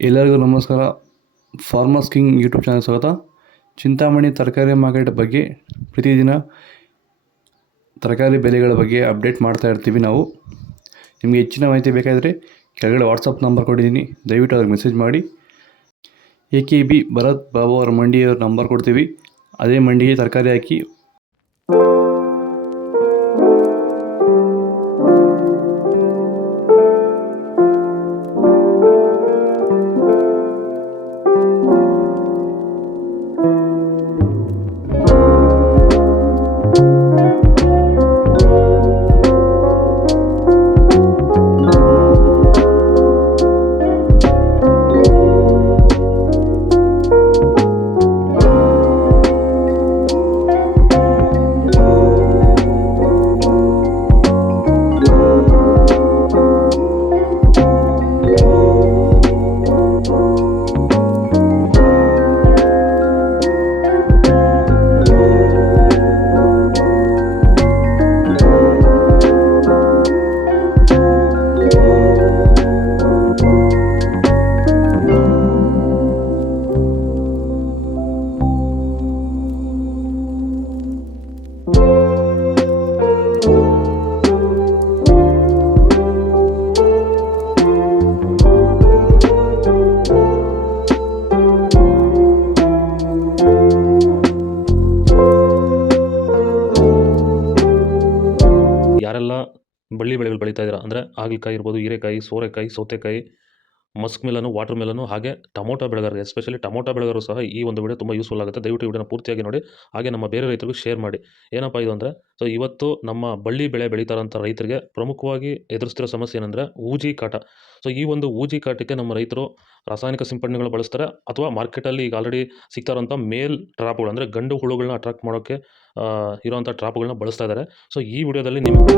ಎಲ್ಲರಿಗೂ ನಮಸ್ಕಾರ. Farmers king YouTube channel ಸ್ವಾಗತ. ಚಿಂತಾಮಣಿ ತರಕಾರಿ ಮಾರ್ಕೆಟ್ ಬಗ್ಗೆ ಪ್ರತಿದಿನ ತರಕಾರಿ ಬೆಲೆಗಳ ಬಗ್ಗೆ ಅಪ್ಡೇಟ್ ಮಾಡ್ತಾ ಇರ್ತೀವಿ ನಾವು. ನಿಮಗೆ ಹೆಚ್ಚಿನ ಮಾಹಿತಿ ಬೇಕಾದರೆ ಕೆಳಗಡೆ ವಾಟ್ಸಪ್ ನಂಬರ್ ಕೊಟ್ಟಿದ್ದೀನಿ, ದಯವಿಟ್ಟು ಅವ್ರಿಗೆ ಮೆಸೇಜ್ ಮಾಡಿ. AKB ಭರತ್ ಬಾಬು ಅವರ ಮಂಡಿಯವ್ರ ನಂಬರ್ ಕೊಡ್ತೀವಿ, ಅದೇ ಮಂಡಿಗೆ ತರಕಾರಿ ಹಾಕಿ ಯಾರೆಲ್ಲ ಬಳ್ಳಿ ಬೆಳೆಗಳು ಬೆಳೀತಾ ಇದ್ದೀರಾ ಅಂದರೆ ಹಾಗಲಕಾಯಿ ಇರ್ಬೋದು, ಹೀರೆಕಾಯಿ, ಸೋರೆಕಾಯಿ, ಸೌತೆಕಾಯಿ, ಮಸ್ಕ್ ಮೆಲನು, ವಾಟರ್ ಮೆಲನು, ಹಾಗೆ ಟೊಮೊಟೊ ಬೆಳೆಗಾರರು, ಎಸ್ಪೆಷಲಿ ಟೊಮೊಟೊ ಬೆಳೆಗಾರರು ಸಹ ಈ ಒಂದು ವಿಡಿಯೋ ತುಂಬ ಯೂಸ್ಫುಲ್ ಆಗುತ್ತೆ. ದಯವಿಟ್ಟು ವಿಡಿಯೋನ ಪೂರ್ತಿಯಾಗಿ ನೋಡಿ, ಹಾಗೆ ನಮ್ಮ ಬೇರೆ ರೈತರಿಗೂ ಶೇರ್ ಮಾಡಿ. ಏನಪ್ಪ ಇದು ಅಂದರೆ, ಇವತ್ತು ನಮ್ಮ ಬಳ್ಳಿ ಬೆಳೆ ಬೆಳೀತಾರಂಥ ರೈತರಿಗೆ ಪ್ರಮುಖವಾಗಿ ಎದುರಿಸ್ತಿರೋ ಸಮಸ್ಯೆ ಏನಂದರೆ ಊಜಿ ಕಾಟ. ಈ ಒಂದು ಊಜಿ ಕಾಟಕ್ಕೆ ನಮ್ಮ ರೈತರು ರಾಸಾಯನಿಕ ಸಿಂಪಡಣೆಗಳು ಬಳಸ್ತಾರೆ, ಅಥವಾ ಮಾರ್ಕೆಟಲ್ಲಿ ಈಗ ಆಲ್ರೆಡಿ ಸಿಗ್ತಾರಂಥ ಮೇಲ್ ಟ್ರಾಪ್ಗಳು ಅಂದರೆ ಗಂಡು ಹುಳುಗಳನ್ನ ಅಟ್ರಾಕ್ಟ್ ಮಾಡೋಕ್ಕೆ ಇರೋವಂಥ ಟ್ರಾಪ್ಗಳನ್ನ ಬಳಸ್ತಾ ಇದ್ದಾರೆ. ಈ ವಿಡಿಯೋದಲ್ಲಿ ನಿಮಗೆ